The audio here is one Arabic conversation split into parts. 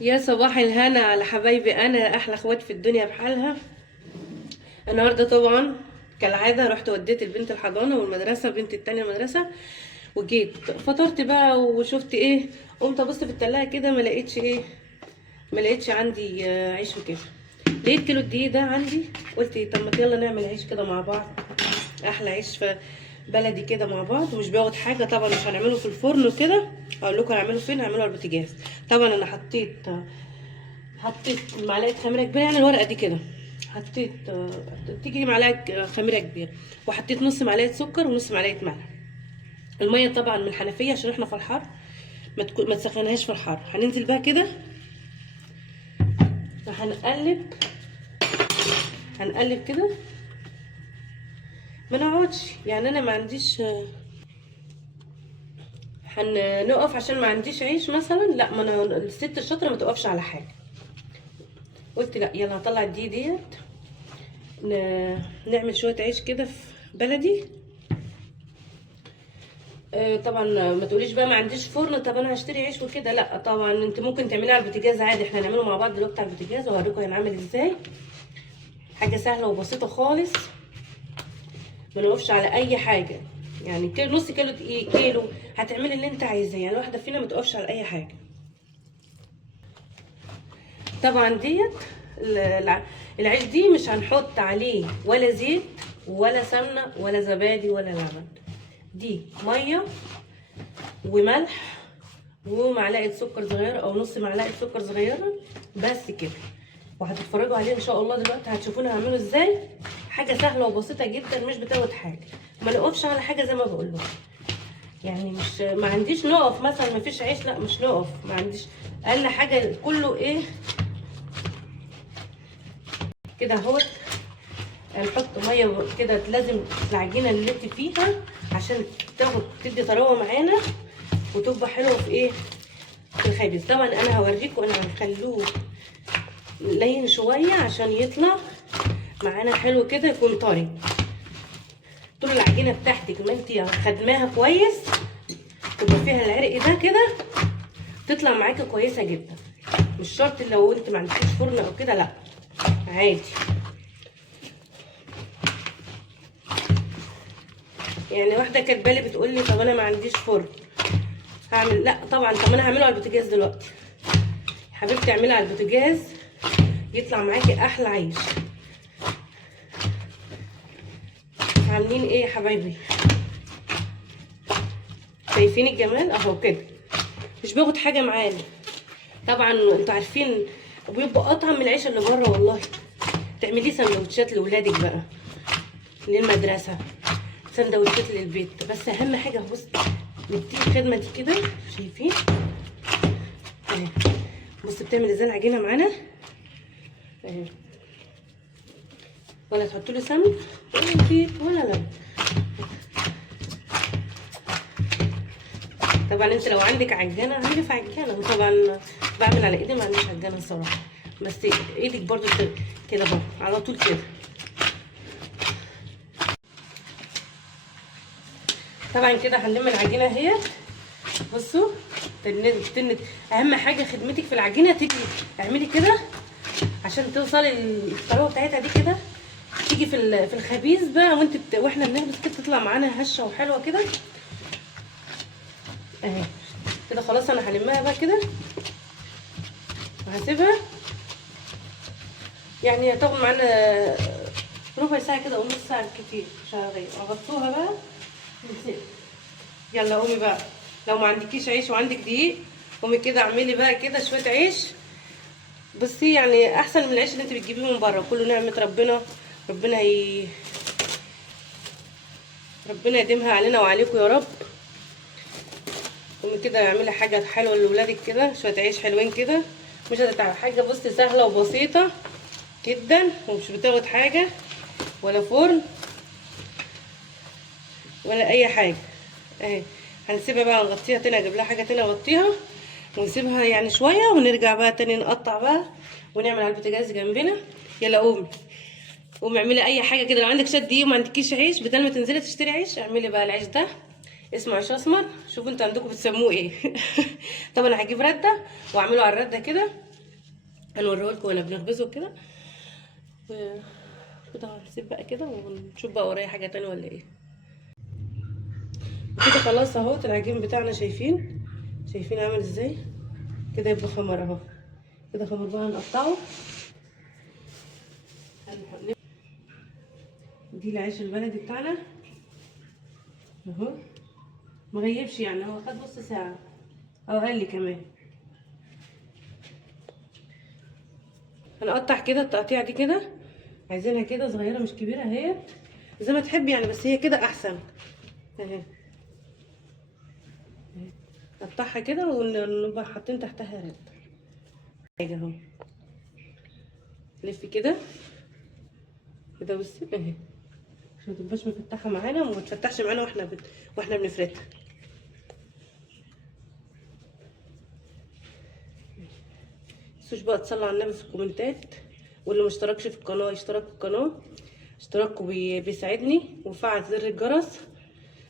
يا صباح الهنا على حبايبي، انا احلى اخوات في الدنيا بحالها. النهارده طبعا كالعاده رحت وديت البنت الحضانه والمدرسه، بنت التانية المدرسه، وجيت فطرت بقى وشفت ايه. قمت ابص في التلاجة كده ما لقيتش ايه، ما لقيتش عندي عيش وكده. لقيت كيلو الدقيق ده عندي، قلت طب ما يلا نعمل عيش كده مع بعض، احلى عيش في بلدي كده مع بعض ومش بياخد حاجه. طبعا مش هنعمله في الفرن وكده، اقول لكم هنعمله فين، هنعمله على البوتاجاز. طبعا انا حطيت معلقه خميره كبيره، يعني الورقه دي كده. حطيت تيجي معلقه خميره كبيره، وحطيت نص معلقه سكر ونص معلقه ملح. الميه طبعا من الحنفيه عشان احنا في الحر، ما تسخنهاش في الحر. هننزل بقى كده هنقلب كده، ما نقعدش يعني. انا ما عنديش هنقف عشان ما عنديش عيش مثلا، لا، ما انا الست الشاطره ما تقفش على حاجه. قلت لا يلا هطلع ديت نعمل شويه عيش كده في بلدي. طبعا ما تقوليش بقى ما عنديش فرن، طب انا هشتري عيش وكده، لا طبعا انت ممكن تعمليه على البوتاجاز عادي. احنا هنعمله مع بعض دلوقتي على البوتاجاز واوريكم هنعمل ازاي. حاجه سهله وبسيطه خالص، ما نقفش على اي حاجه. يعني كيلو، نص كيلو دقيق، كيلو، هتعملي اللي انت عايزاه. يعني واحده فينا ما تقفش على اي حاجه. طبعا ديت العيش دي مش هنحط عليه ولا زيت ولا سمنه ولا زبادي ولا لبن. دي ميه وملح ومعلقه سكر صغيره او نص معلقه سكر صغيره، بس كده. وهتتفرجوا عليه ان شاء الله دلوقتي، هتشوفونا هعمله ازاي. حاجه سهله وبسيطه جدا، مش بتاخد حاجه. ما نقفش على حاجه زي ما بقول لكم. يعني مش ما عنديش نقف مثلا ما فيش عيش، لا مش نقف، ما عنديش. اقل حاجه كله ايه كده اهوت. هنحط ميه كده، لازم العجينه اللي انت فيها عشان تدي طراوه معانا وتبقى حلوه في ايه، في الخبز. طبعا انا هوريكم، انا هنخلوه لين شويه عشان يطلع معانا حلو كده، يكون طري. طول العجينه بتاعتك ما انت خدماها كويس، تبقى فيها العرق ده كده، تطلع معاكي كويسه جدا. مش شرط لو انت ما عندكيش فرن او كده، لا عادي. يعني واحده كاتبالي بتقول لي طب انا ما عنديش فرن هعمل، لا طبعا. طب انا هعمله على البوتاجاز دلوقتي. حبيبتي اعملها على البوتاجاز يطلع معاكي احلى عيش. عاملين ايه يا حبايبي؟ شايفين الجمال اهو كده، مش باخد حاجه معانا. طبعا انتوا عارفين بيبقى اطعم من العيش اللي بره والله. تعمليه سندوتشات لاولادك بقى للمدرسه، سندوتشات للبيت. بس اهم حاجه بص، نديك الخدمه دي كده. شايفين اهي؟ بص بتعمل ازاي العجينه معانا اهي. ولا تحط له سمن ولا زيت ولا لبن. طبعا انت لو عندك عجانه اعملي في عجانه، وطبعا بعمل على ايدي، ما عنديش عجانه الصراحه، بس ايدك برضو كده برضو على طول كده. طبعا كده هنلم العجينه اهي. بصوا تنت. اهم حاجه خدمتك في العجينه، تيجي اعملي كده عشان توصلي الطراوه بتاعتها دي كده، تيجي في الخبيز بقى، واحنا بنخبز كده تطلع معانا هشه وحلوه كده اهي. كده خلاص انا هلمها بقى كده وهسيبها. يعني هتاخد معانا ربع ساعه كده او نص ساعه كتير شغاله. اغطوها بقى ونسيبها. يلا قومي بقى، لو ما عندكيش عيش وعندك دقيق قومي كده اعملي بقى كده شويه عيش. بصي يعني احسن من العيش اللي انت بتجيبيه من بره، كله نعمه ربنا. ربنا ربنا يديمها علينا وعليكم يا رب. قومي كده اعملي حاجه حلوه لاولادك كده، شويه عيش حلوين كده. مش هتتعب حاجه، بصي سهله وبسيطه جدا، ومش بتاخد حاجه ولا فرن ولا اي حاجه اهي. هنسيبها بقى نغطيها تاني، اجيب لها حاجه تاني اغطيها ونسيبها يعني شويه، ونرجع بقى تاني نقطع بقى ونعمل على البوتاجاز جنبنا. يلا قومي اعملي اي حاجه كده. لو عندك شد دقيق وما عندكيش عيش، بدل ما تنزلي تشتري عيش، اعملي بقى العيش ده، اسمه عيش اسمر. شوفوا انتوا عندكم بتسموه ايه. طب انا هجيب رده واعمله على الرده كده هنوريه لكم وانا بنخبزه كده. كده هنسيب بقى كده ونشوف بقى ورايا حاجه تانية ولا ايه. كده خلاص اهو العجين بتاعنا، شايفين عامل ازاي كده، يبقى خمر اهو كده. خمر بقى هنقطعه. دي العيش البلدي بتاعنا اهو، مغيبش يعني، هو خد نص ساعه او اقل كمان. هنقطع كده التقطيع دي كده، عايزينها كده صغيره مش كبيره اهي، زي ما تحب يعني، بس هي كده احسن اهي. نقطعها كده ونبقى حاطين تحتها رد حاجه اهو. لف كده كده بصي اهي، عشان متبقاش مفتحه معانا وما تفتحش معانا واحنا بنفردها. متنسوش بقى تصلوا على النبي في الكومنتات، واللي مشتركش في القناه يشترك في القناه، اشتراككم بيساعدني، وفعل زر الجرس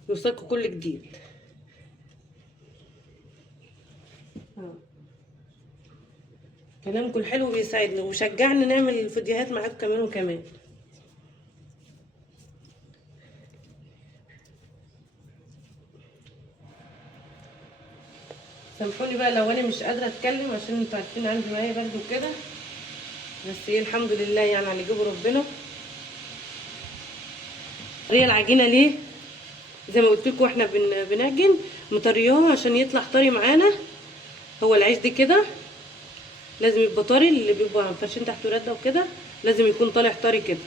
يوصلكوا كل جديد. كلامكم الحلو بيساعدني وشجعني نعمل فيديوهات معاكم كمان وكمان. سامحوني بقى لو انا مش قادره اتكلم، عشان انتوا عارفين عندي معايا برد وكده، بس ايه الحمد لله يعني على جبر ربنا. هي العجينه ليه زي ما قلت لكم احنا بنعجن مطرياه عشان يطلع طري معانا. هو العيش دي كده لازم يبقى طري، اللي بيبقى فرشين تحته رده وكده لازم يكون طالع طري كده،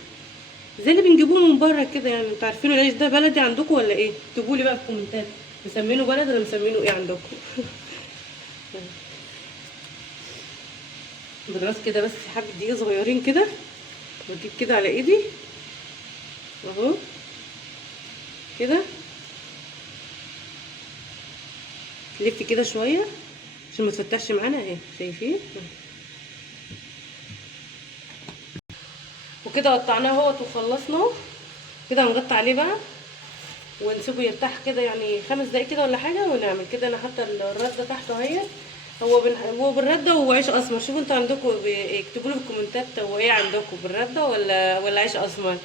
زي اللي بنجيبوه من بره كده يعني. انتوا عارفين العيش ده بلدي عندكم ولا ايه؟ اكتبوا لي بقى في الكومنتات مسمينه بلد ولا مسمينه ايه عندكم. بالراس كده بس حبه دقيق صغيرين كده، واجيب كده على ايدي اهو كده، تلف كده شويه عشان ما تفتحش معانا اهي، شايفين؟ وكده قطعناه اهوت وخلصناه. كده هنغطي عليه بقى ونسيبه يرتاح كده يعني 5 دقايق كده ولا حاجه، ونعمل كده. انا حاطه الرده تحته اهي، هو بالرده وعيش اسمر. شوفوا انتوا عندكم اكتبوا لي في الكومنتات هو ايه عندكم، بالرده ولا عيش اسمر.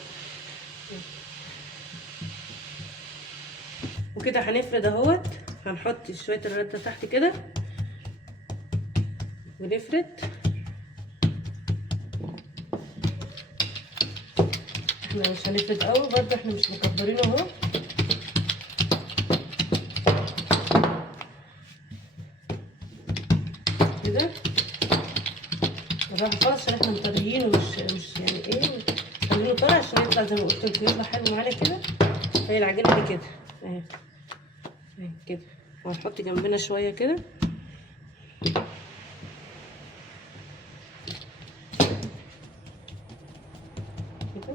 وكده هنفرد اهوت، هنحط شويه الرده تحت كده ونفرد. احنا مش هنفرد قوي برضه، احنا مش مكبرينه اهو. كده بالراحه خالص عشان احنا مطريين ومش يعني ايه، خلينه طري عشان يطلع زي ما قلت لكم يطلع حلو معانا كده. هي العجينه دي كده اهي كده، وهنحط جنبنا شويه كده كده،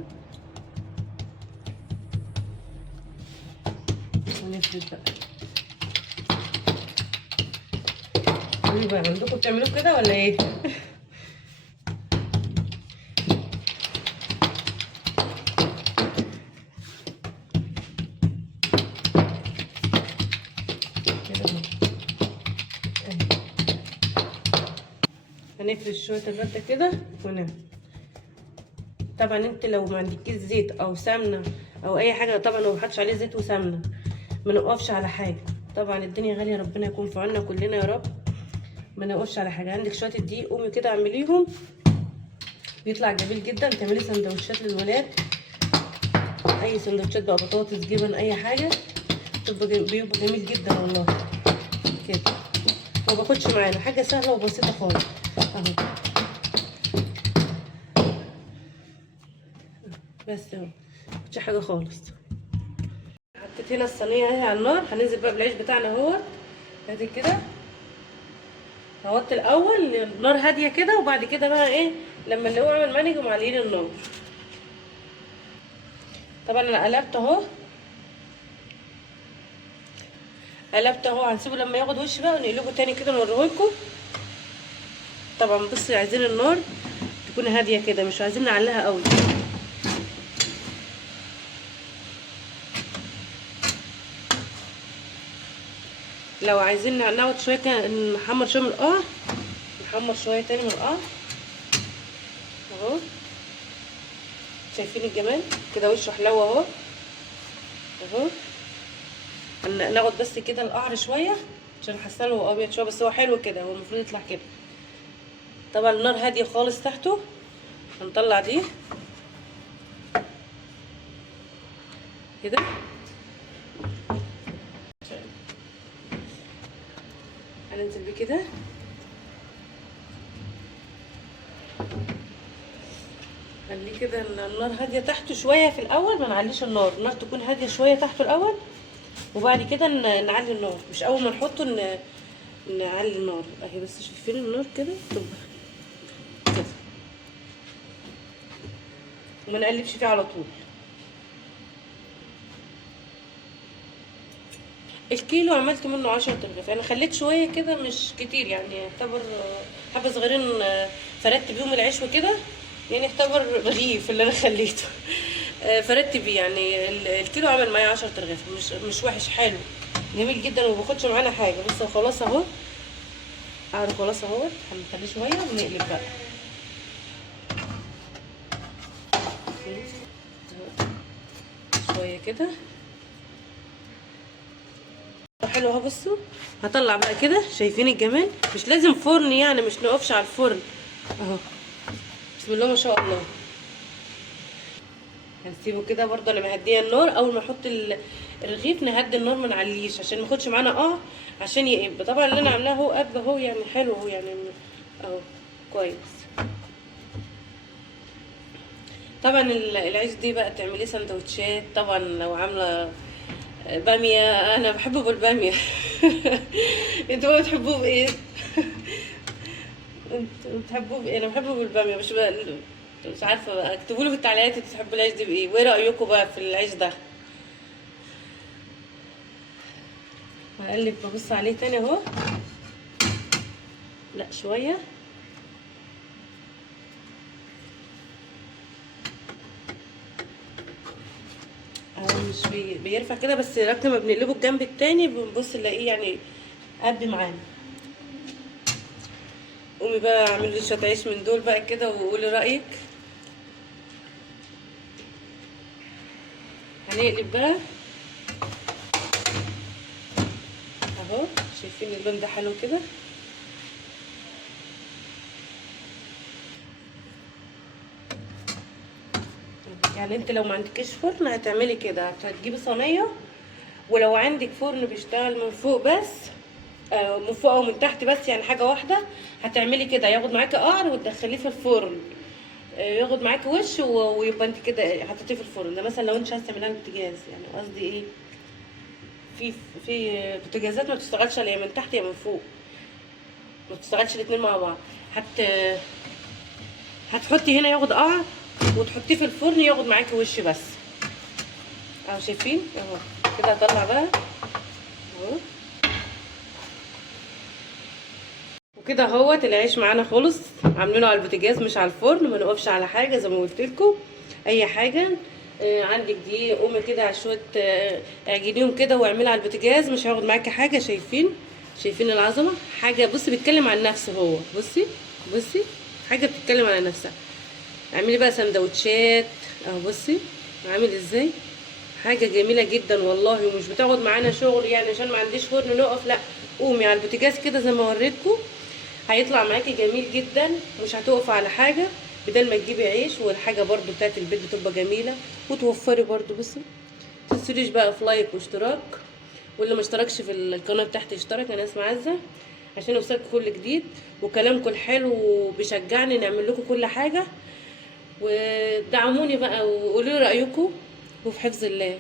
ونفرد بقى. قولوا بقى عندكم بتعملوه كده ولا ايه؟ هنفرد شويه الرده كده ونعمل. طبعا انت لو ما عندكيش زيت او سمنه او اي حاجه، طبعا لو محطش عليه زيت وسمنه ما نوقفش على حاجه. طبعا الدنيا غاليه، ربنا يكون في عوننا كلنا يا رب. ما نوقفش على حاجه. عندك شويه الدقيق قومي كده اعمليهم، بيطلع جميل جدا. تعملي سندوتشات للولاد، اي سندوتشات بقى، بطاطس جبن اي حاجه، بيبقى جميل جدا والله كده. ما باخدش معانا حاجه سهله وبسيطه خالص اهو. بس اهو مش حاجه خالص. حطيت هنا الصينيه اهي على النار، هننزل بقى بالعيش بتاعنا اهوت ادي كده. هوطي الاول النار هاديه كده، وبعد كده بقى ايه لما اللي هو عمل معانا نيجي معليين النار. طبعا انا قلبت اهو. هنسيبه لما ياخد وش بقى ونقلبه تاني كده نوريهولكم. طبعا بصي عايزين النار تكون هاديه كده، مش عايزين نعليها قوي. لو عايزين نقعد شويه كده نحمر شويه من القاع، نحمر شويه تاني من القاع اهو شايفين الجمال كده، وشه حلو اهو اهو. ناخد بس كده القعر شويه عشان حاسه له ابيض شويه، بس هو حلو كده، هو المفروض يطلع كده. طبعا النار هاديه خالص تحته. هنطلع دي كده، هننزل بيه كده. خليه كده النار هاديه تحته شويه في الاول، ما نعليش النار، النار تكون هاديه شويه تحته الاول، وبعد كده نعلي النار، مش اول ما نحطه نعلي النار اهي. بس شايفين النار كده تبقى كده، وما نقلبش فيه على طول. الكيلو عملت منه 10 رغيف، انا خليت شويه كده مش كتير يعني، يعتبر حبه صغيرين فردت بيهم العيش وكده، يعني يعتبر رغيف اللي انا خليته. فردت بيه يعني. الكيلو عمل معايا 10 رغيف، مش وحش، حلو جميل جدا، وما باخدش معانا حاجه. بس خلاص اهو، خلاص اهو، هنخليه شويه ونقلب بقى شويه كده. حلو اهو. بصوا هطلع بقى كده، شايفين الجمال؟ مش لازم فرن يعني، مش نقفش على الفرن اهو. بسم الله ما شاء الله. هنسيبه كده برضه، انا مهديه النار. اول ما نحط الرغيف نهدي النار، ما نعليش عشان ما ياخدش معانا عشان يقب. طبعا اللي انا عاملاه اهو قب اهو، يعني حلو اهو يعني اهو كويس. طبعا العيش دي بقى تعمليه سندوتشات. طبعا لو عامله باميه، انا بحبه بالباميه. انتوا بقى بتحبوه بايه؟ انتوا بتحبوه بايه؟ انا بحبه بالباميه. مش عارفه بقى، اكتبوا لي في التعليقات انتوا بتحبوا العيش ده بايه، وايه رايكم بقى في العيش ده. هقلب ببص عليه تاني اهو. لا شويه اهو، مش بيرفع كده، بس لغايه ما بنقلبه الجنب التاني بنبص نلاقيه يعني قد معانا. قومي بقى اعملي لي شويه عيش من دول بقى كده وقولي رايك. هنقلب بقى اهو، شايفين اللون ده حلو كده. يعني انت لو ما عندكيش فرن هتعملي كده، هتجيبي صينيه، ولو عندك فرن بيشتغل من فوق بس، من فوق او من تحت بس، يعني حاجه واحده، هتعملي كده ياخد معاكي قعر وتدخليه في الفرن، ياخد معاكي وش ويبقى انت كده حطيتيه في الفرن. ده مثلا لو انت عايزه تعمليها بوتاجاز، يعني قصدي ايه، في بوتاجازات ما بتشتغلش يا من تحت يا من فوق، ما بتشتغلش الاتنين مع بعض. هتحطي هنا ياخد قعر، وتحطيه في الفرن ياخد معاكي وش بس اهو. شايفين اهو كده. هطلع بقى اهو، وكده اهوت العيش معانا خلص. عاملينه على البوتاجاز مش على الفرن، ما نقفش على حاجه زي ما قلت لكم. اي حاجه عندك دي، قومي كده على شويه اعجنيهم كده واعملي على البوتاجاز، مش هياخد معاكي حاجه. شايفين العظمه؟ حاجه بصي بيتكلم عن نفسه هو. بصي حاجه بتتكلم عن نفسها. اعملي بقى سندوتشات اهو. بصي عامل ازاي، حاجه جميله جدا والله، ومش بتاخد معانا شغل يعني عشان ما عنديش فرن نقف، لا، قومي على البوتاجاز كده زي ما وريتكم، هيطلع معاكي جميل جدا، مش هتقف على حاجه. بدل ما تجيبي عيش، والحاجه برده بتاعت البيت بتبقى جميله وتوفري برده. بصي متنسيش بقى في لايك واشتراك، واللي ما اشتركش في القناه بتاعتي يشترك، انا اسمع عزه، عشان يوصلك كل جديد. وكلامكم الحلو وبيشجعني نعمل لكم كل حاجه. ودعموني بقى وقولوا لي رايكم، وفي حفظ الله.